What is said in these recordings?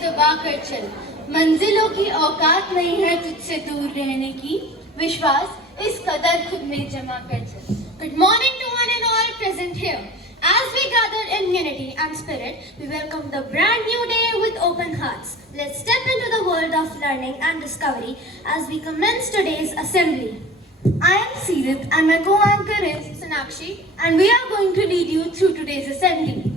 दबा कर चल, मंजिलों की औकात नहीं है तुझसे दूर रहने की, विश्वास इस कदर खुद में जमा कर चल. Good morning to one and all present here. As we gather in unity and spirit, we welcome the brand new day with open hearts. Let's step into the world of learning and discovery as we commence today's assembly. I am Seerit and my co-anchor is Sonakshi, and we are going to lead you through today's assembly.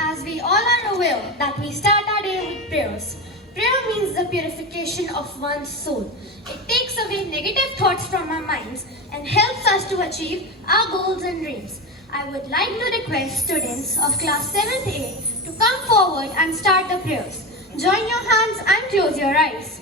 As we all are aware that we start our day with prayers. Prayer means the purification of one's soul. It takes away negative thoughts from our minds and helps us to achieve our goals and dreams. I would like to request students of class 7th A to come forward and start the prayers. Join your hands and close your eyes.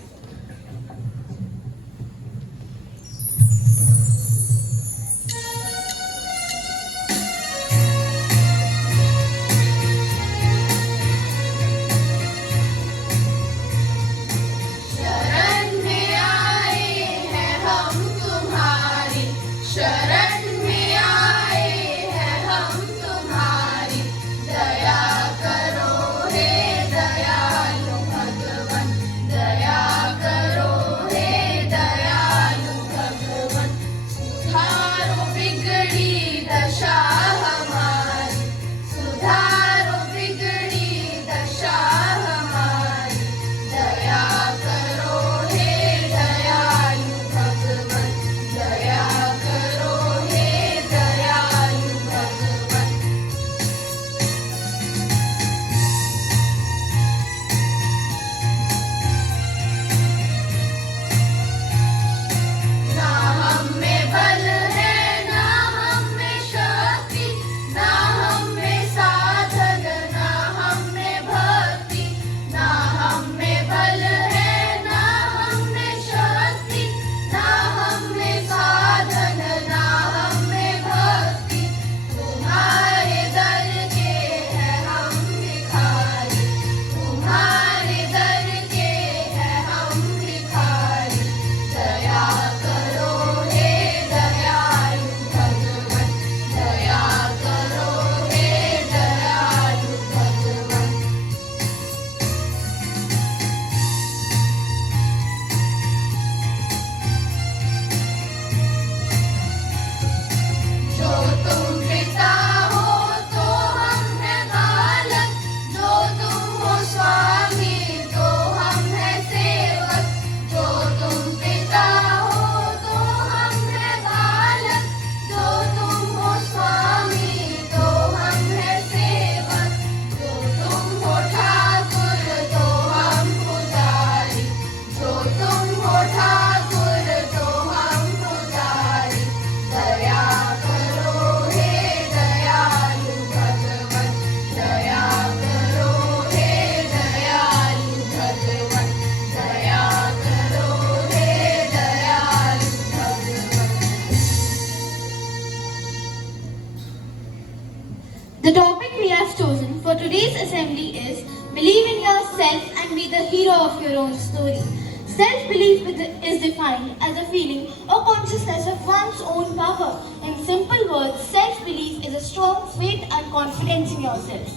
The topic we have chosen for today's assembly is Believe in yourself and be the hero of your own story. Self-belief is defined as a feeling or consciousness of one's own power. In simple words, self-belief is a strong faith and confidence in yourself.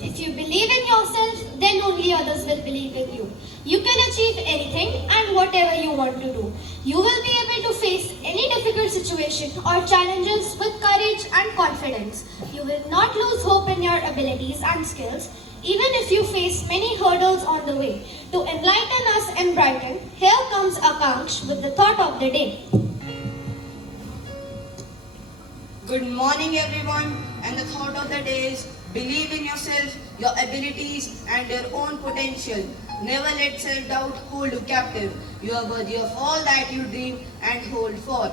If you believe in yourself, then only others will believe in you. You can achieve anything and whatever you want to do. You will be able to face any difficult situation or challenges with courage and confidence. You will not lose hope in your abilities and skills, even if you face many hurdles on the way. To enlighten us and brighten, here comes Akansh with the thought of the day. Good morning everyone, and the thought of the day is believe in yourself, your abilities and your own potential. Never let self-doubt hold you captive. You are worthy of all that you dream and hold for.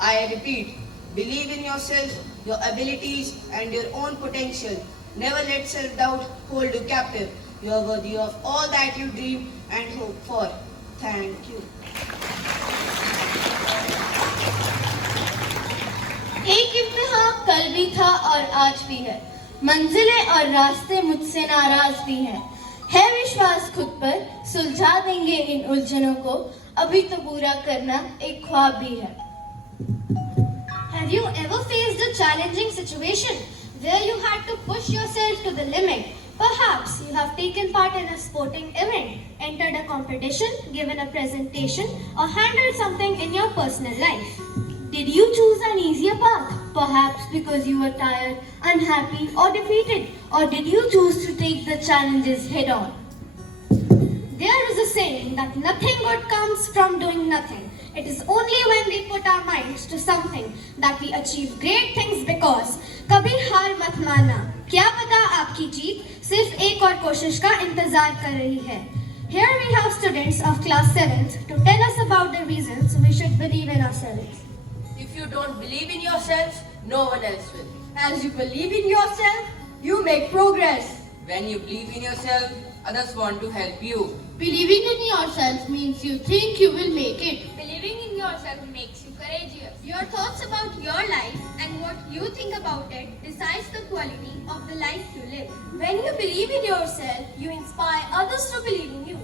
I repeat, believe in yourself, your abilities and your own potential. Never let self-doubt hold you captive. You are worthy of all that you dream and hope for. Thank you. एक इम्तिहान कल भी था और आज भी है, मंजिलें और रास्ते मुझसे नाराज भी हैं, है विश्वास खुद पर, सुलझा देंगे इन उलझनों को, अभी तो पूरा करना एक ख्वाब भी है. Have you ever faced a challenging situation where you had to push yourself to the limit, Perhaps you have taken part in a sporting event, entered a competition, given a presentation, or handled something in your personal life. Did you choose an easier path? Perhaps because you were tired, unhappy, or defeated? Or did you choose to take the challenges head on? There is a saying that nothing good comes from doing nothing. It is only when we put our minds to something that we achieve great things because कभी हार मत मानना, क्या पता आपकी जीत सिर्फ एक और कोशिश का इंतजार कर रही है. Here we have students of class 7th to tell us about the reasons we should believe in ourselves. If you don't believe in yourself, no one else will. As you believe in yourself, you make progress. When you believe in yourself, others want to help you. Believing in yourself means you think you will make it. Believing in yourself makes you courageous. Your thoughts about your life and what you think about it decides the quality of the life you live. When you believe in yourself, you inspire others to believe in you.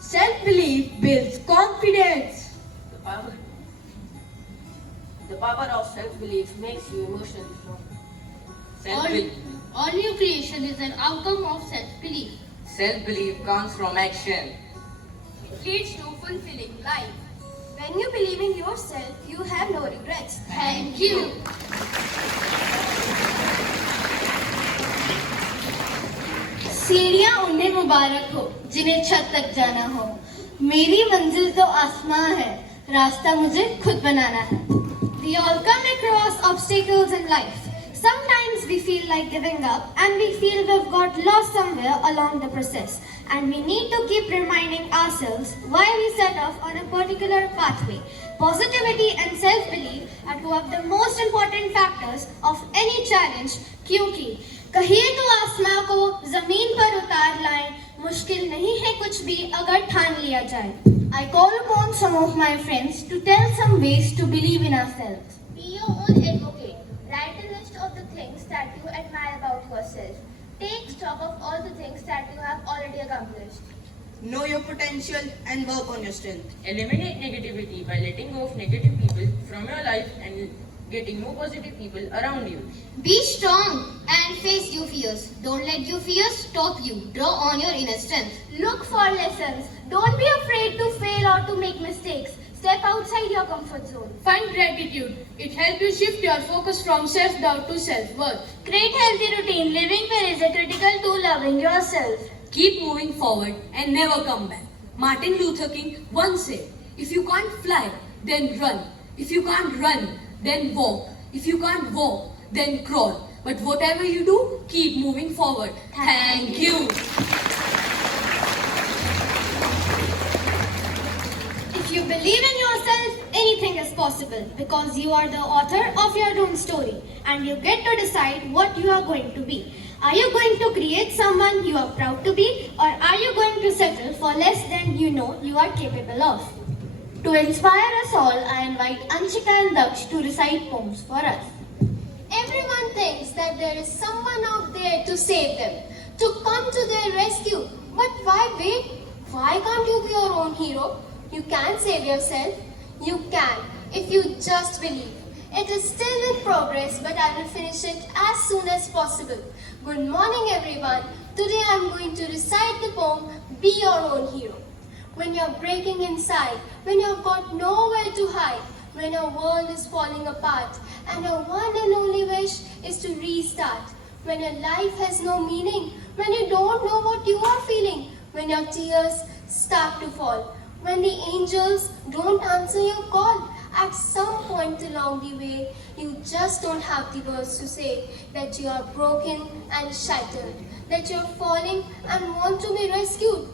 Self-belief builds confidence. The power of self-belief makes you emotionally strong. Self-belief. All new creation is an outcome of self-belief. Self-belief comes from action. It leads to fulfilling life. When you believe in yourself, you have no regrets. Thank you. सीढ़ियाँ उन्हें मुबारक हो जिन्हें छत तक जाना हो. मेरी मंजिल तो आसमां है, रास्ता मुझे खुद बनाना है. We all come across obstacles in life. Sometimes we feel like giving up and we feel we've got lost somewhere along the process. And we need to keep reminding ourselves why we set off on a particular pathway. Positivity and self-belief are two of the most important factors of any challenge क्योंकि कहिए तो आसमां को जमीन पर उतार लाएं, मुश्किल नहीं है कुछ भी अगर ठान लिया जाए. I call upon some of my friends to tell some ways to believe in ourselves. Be your own advocate. Write a list of the things that you admire about yourself. Take stock of all the things that you have already accomplished. Know your potential and work on your strength. Eliminate negativity by letting go of negative people from your life and getting more positive people around you. Be strong and face your fears. Don't let your fears stop you. Draw on your inner strength. Look for lessons. Don't be afraid to fail or to make mistakes. Step outside your comfort zone. Find gratitude. It helps you shift your focus from self-doubt to self-worth. Create healthy routine. Living well is a critical to loving yourself. Keep moving forward and never come back. Martin Luther King once said, if you can't fly, then run. If you can't run, then walk. If you can't walk, then crawl. But whatever you do, keep moving forward. Thank you. If you believe in yourself, anything is possible because you are the author of your own story and you get to decide what you are going to be. Are you going to create someone you are proud to be or are you going to settle for less than you know you are capable of? To inspire us all, I invite Anshika and Daksh to recite poems for us. Everyone thinks that there is someone out there to save them, to come to their rescue. But why wait? Why can't you be your own hero? You can save yourself. You can, if you just believe. It is still in progress, but I will finish it as soon as possible. Good morning, everyone. Today I am going to recite the poem, Be Your Own Hero. When you're breaking inside, when you've got nowhere to hide, when your world is falling apart, and your one and only wish is to restart, when your life has no meaning, when you don't know what you are feeling, when your tears start to fall, when the angels don't answer your call, at some point along the way, you just don't have the words to say that you are broken and shattered, that you're falling and want to be rescued.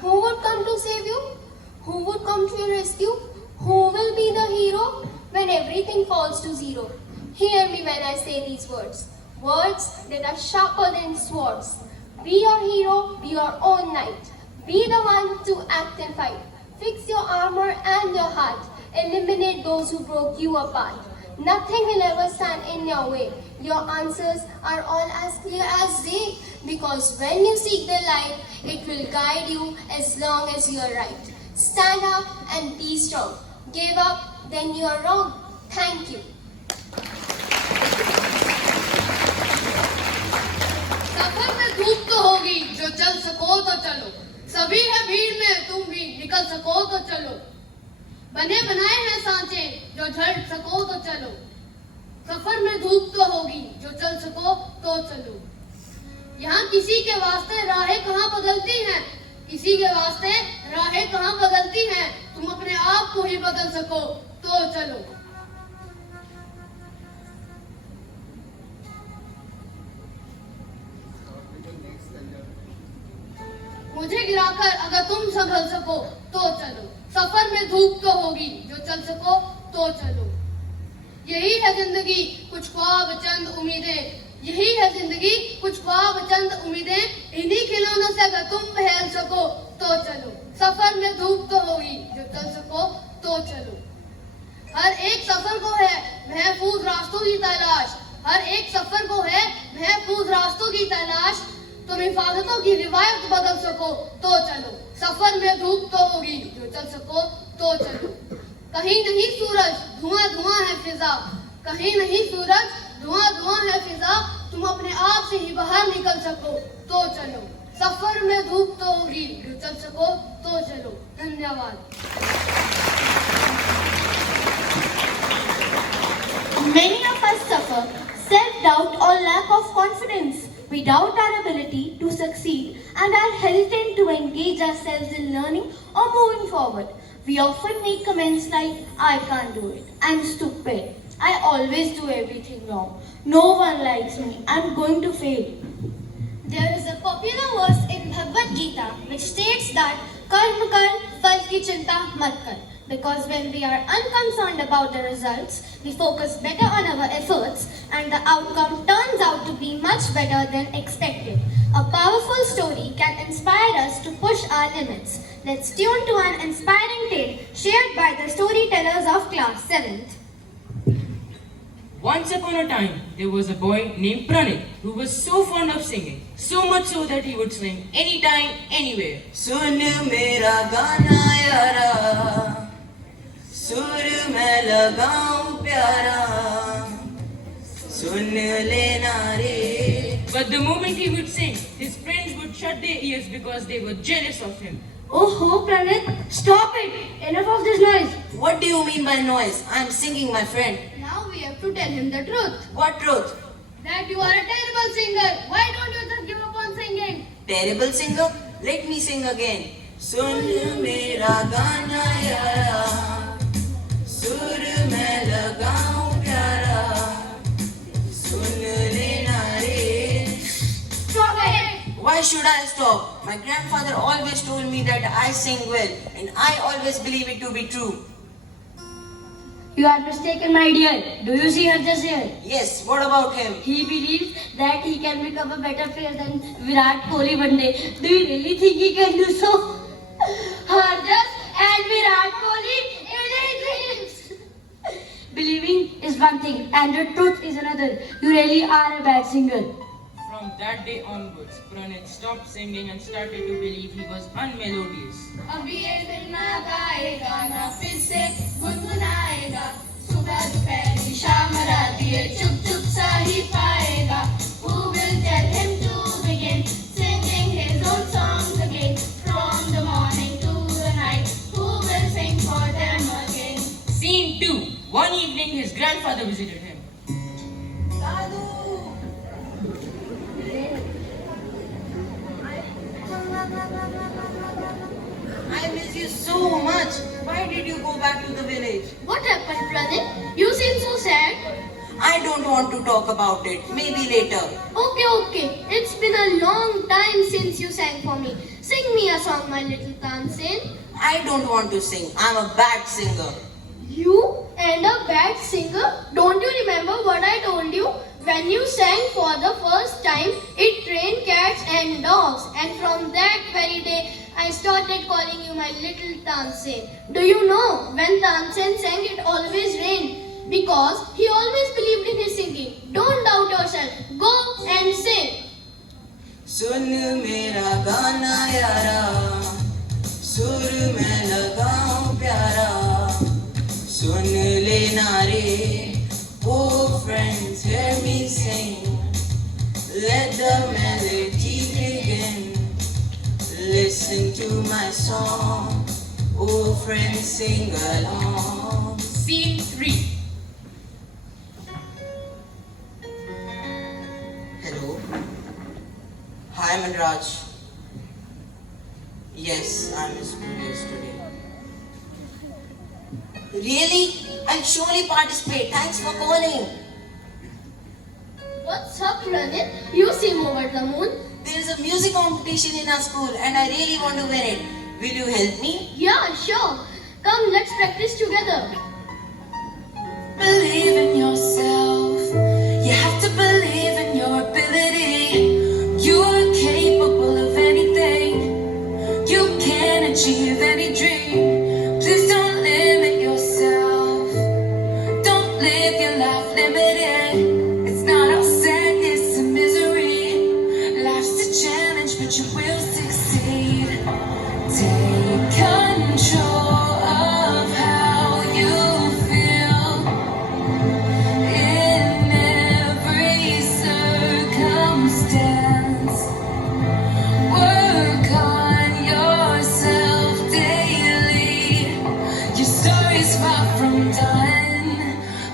Who would come to save you? Who would come to your rescue? Who will be the hero when everything falls to zero? Hear me when I say these words, words that are sharper than swords. Be your hero, be your own knight. Be the one to act and fight. Fix your armor and your heart. Eliminate those who broke you apart. Nothing will ever stand in your way. Your answers are all as clear as day. Because when you seek the light, it will guide you as long as you are right. Stand up and be strong. Give up, then you are wrong. Thank you. Suffer with धूप तो होगी, जो चल सको तो चलो। सभी है भीड़ में, तुम भी निकल सको तो चलो। बने बनाए हैं सांचे, जो झड़ सको तो चलो। सफर में धूप तो होगी, जो चल सको तो चलो। यहाँ किसी के वास्ते राहें कहाँ बदलती हैं, किसी के वास्ते राहें कहाँ बदलती हैं। तुम अपने आप को ही बदल सको तो चलो। मुझे गिराकर अगर तुम संभल सको तो चलो। सफर में धूप तो होगी, जो चल सको तो चलो। यही है जिंदगी, कुछ ख्वाब चंद उम्मीदें। यही है जिंदगी, कुछ ख्वाब चंद उम्मीदें। इन्हीं खिलौनों से अगर तुम पहल सको तो चलो। सफर में धूप तो होगी, जो चल सको तो चलो। हर एक सफर को है महफूज रास्तों की तलाश। हर एक सफर को है महफूज रास्तों की तलाश। तुम हिफाजतों की रिवायत बदल सको तो चलो। सफर में धूप तो होगी, जो चल सको तो चलो। कहीं नहीं सूरज, धुआं धुआं है फिजा। कहीं नहीं सूरज, धुआं धुआं है फिजा। तुम अपने आप से ही बाहर निकल सको तो चलो। सफर में धूप तो होगी, जो चल सको तो चलो। धन्यवाद। Many of us suffer self-doubt or lack of confidence. We doubt our ability to succeed and are hesitant to engage ourselves in learning or moving forward. We often make comments like, I can't do it, I'm stupid, I always do everything wrong, no one likes me, I'm going to fail. There is a popular verse in Bhagavad Gita which states that karma kar, fal ki chinta mat kar. Because when we are unconcerned about the results, we focus better on our efforts and the outcome turns out to be much better than expected. A powerful story can inspire us to push our limits. Let's tune to an inspiring tale shared by the storytellers of class 7th. Once upon a time, there was a boy named Pranit who was so fond of singing, so much so that he would sing anytime, anywhere. सुन मेरा गाना यारा, सुर मैं लगाऊं प्यारा, सुन लेना रे. But the moment he would sing, his friends would shut their ears because they were jealous of him. Oh, Pranit, stop it! Enough of this noise. What do you mean by noise? I'm singing, my friend. Now we have to tell him the truth. What truth? That you are a terrible singer. Why don't you just give up on singing? Terrible singer? Let me sing again. सुन मेरा गाना यारा, सुर मैं लगाऊं प्यारा, सुन लेना रे. Stop it! Why should I stop? My grandfather always told me that I sing well, and I always believe it to be true. You are mistaken, my dear. Do you see her just here? Yes, what about him? He believes that he can become a better player than Virat Kohli one day. Do you really think he can do so? Harjas and Virat Kohli in his dreams. Believing is one thing and the truth is another. You really are a bad singer. From that day onwards, Pranit stopped singing and started to believe he was unmelodious. अभी ये फिर ना गाएगा ना फिर से गुनगुनाएगा सुबह दोपहर शाम रात ये चुप चुप सा ही पाएगा. Who will tell him to begin singing his own songs again from the morning to the night? Who will sing for them again? Scene 2. One evening, his grandfather visited him. I miss you so much. Why did you go back to the village? What happened, Pranit? You seem so sad. I don't want to talk about it. Maybe later. Okay. It's been a long time since you sang for me. Sing me a song, my little Tansin. I don't want to sing. I'm a bad singer. You and a bad singer? Don't you remember what I told you? When you sang for the first time, it trained cats and dogs. And from that very day, I started calling you my little Tansin. Do you know, when Tansin sang, it always rained. Because he always believed in his singing. Don't doubt yourself. Go and sing. सुन मेरा गाना यारा, सुर मैं लगाऊं प्यारा, सुन लेना रे. Oh friends, hear me sing. Let the melody to my song. Oh, friends, sing along. Scene 3. Hello. Hi, Manraj. Yes, I'm in school yesterday. Really? I'll surely participate. Thanks for calling. What's up, Pranit? You seem over the moon. There is a music competition in our school and I really want to win it. Will you help me? Yeah, sure. Come, let's practice together. Believe in yourself. You have to believe in your ability. You're capable of anything. You can achieve any dream. Please don't limit yourself. Don't live your life limited. It's not all sadness and misery. Life's a challenge, but you will succeed. Take control of how you feel in every circumstance. Work on yourself daily. Your story's far from done.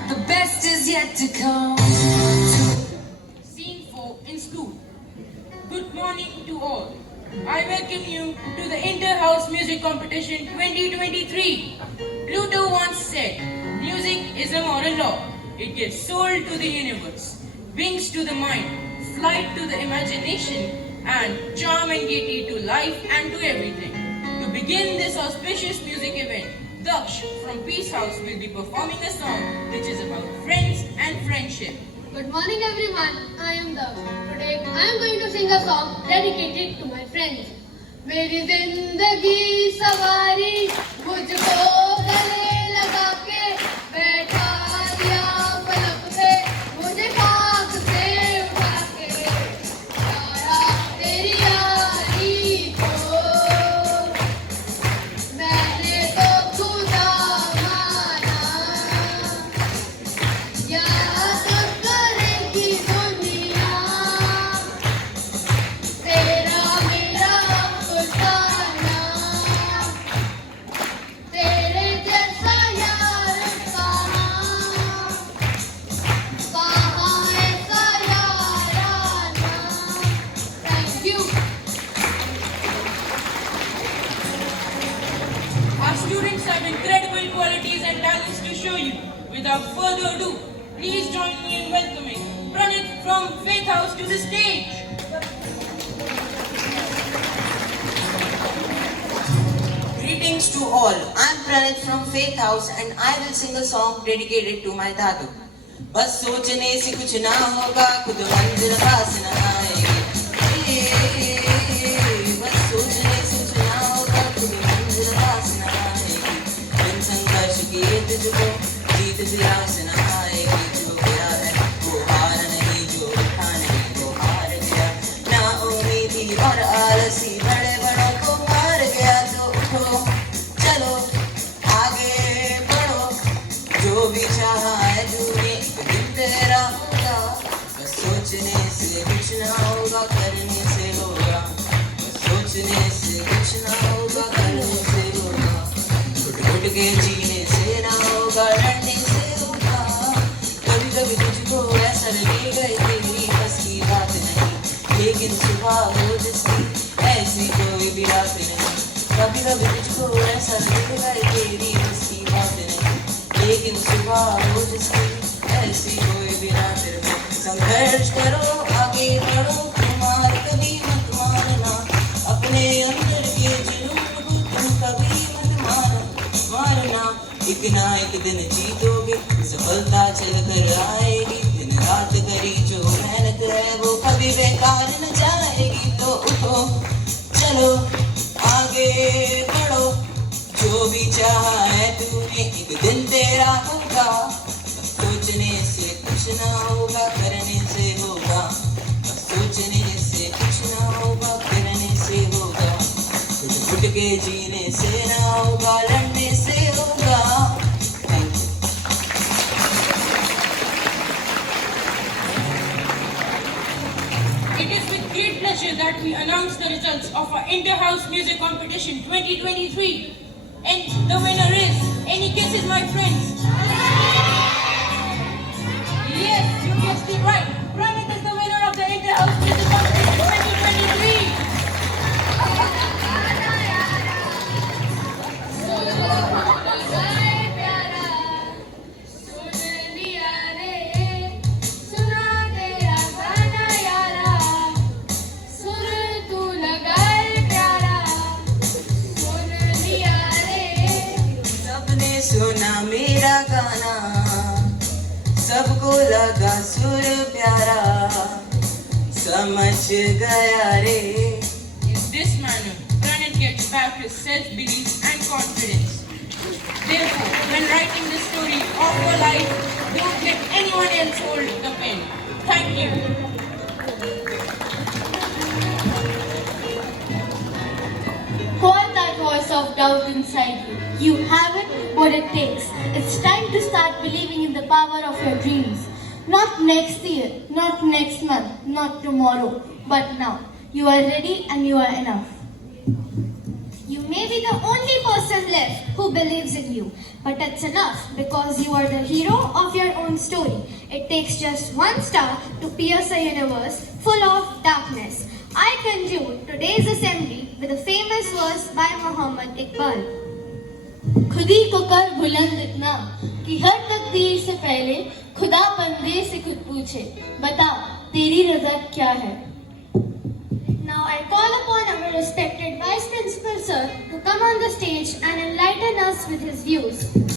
The best is yet to come. Scene 4 in school. Good morning to all. I welcome you to the Inter-House Music Competition 2023. Pluto once said, music is a moral law. It gives soul to the universe, wings to the mind, flight to the imagination, and charm and gaiety to life and to everything. To begin this auspicious music event, Daksh from Peace House will be performing a song which is about friends and friendship. Good morning, everyone. I am Dav. Today, I am going to sing a song dedicated to my friends. मेरी जिंदगी सवारी मुझको गले लगा के बैठा दिया पलक पे मुझे पास से उठा के यारा तेरी यारी को मैंने तो खुदा माना याद करेगी दुनिया तेरा मेरा अफसाना तेरे जैसा यार कहाँ ऐसा याराना thank you Our students have incredible qualities and talents to show you. Without further ado, please join me in welcoming Pranit from Faith House to the stage. Greetings to all. I'm Pranit from Faith House and I will sing a song dedicated to my Dadu. बस सोचने से कुछ ना होगा खुद मंजिल पास न आएगी बस सोचने से कुछ ना होगा खुद मंजिल पास न आएगी बिन संघर्ष किए तुझको जीत दिलास न आएगी जो गया है वो हार नहीं जो उठा नहीं वो हार गया ना उम्मीदी और आलसी बड़े बड़ों को मार गया तो उठो चलो आगे बढ़ो जो भी चाहा है तूने एक दिन तेरा होगा बस सोचने से कुछ ना होगा करने से होगा बस सोचने से कुछ ना होगा करने से होगा घुट घुट के जीने से ना होगा लड़ने से होगा कभी कभी तुझको ऐसा लगेगा ये तेरी बस की बात नहीं लेकिन सुबह हो जिसकी ऐसी कोई भी रात नहीं कभी कभी तुझको ऐसा लगेगा ये तेरी बस की बात नहीं लेकिन सुबह हो जिसकी ऐसी कोई भी रात नहीं संघर्ष करो आगे बढ़ो तुम्हार कभी मत मारना अपने अंदर के जुनून को तुम कभी मत मारना एक ना एक दिन जीतोगे सफलता चल कर आएगी दिन रात करी जो मेहनत है वो कभी बेकार न जाएगी तो उठो चलो आगे बढ़ो जो भी चाहा है तूने एक दिन तेरा होगा बस सोचने से कुछ ना होगा करने से होगा बस सोचने से कुछ ना होगा करने से होगा घुट घुट के जीने से ना होगा लड़ने से होगा thank you It is with great pleasure pleasure that we announce the results of our Inter-House Music Competition 2023. And the winner is, any guesses, my friends? Yes, you guessed it right. Pranit is the winner of the Inter-House Music Competition 2023. सबने सुना मेरा गाना, सबको लगा सुर प्यारा, समझ गया रे. In this manner, Pranit gets back his self-belief and confidence. Therefore, when writing the story of your life, don't let anyone else hold the pen. Thank you. Call that voice of doubt inside you. You have it, what it takes. It's time to start believing in the power of your dreams. Not next year, not next month, not tomorrow, but now. You are ready and you are enough. You may be the only person left who believes in you, but that's enough because you are the hero of your own story. It takes just one star to pierce a universe full of darkness. I conclude today's assembly with a famous verse by Muhammad Iqbal. खुदी को कर बुलंद इतना कि हर तकदीर से पहले खुदा बंदे से खुद पूछे, बता तेरी रजा क्या है. Now I call upon our respected Vice Principal Sir to come on the stage and enlighten us with his views.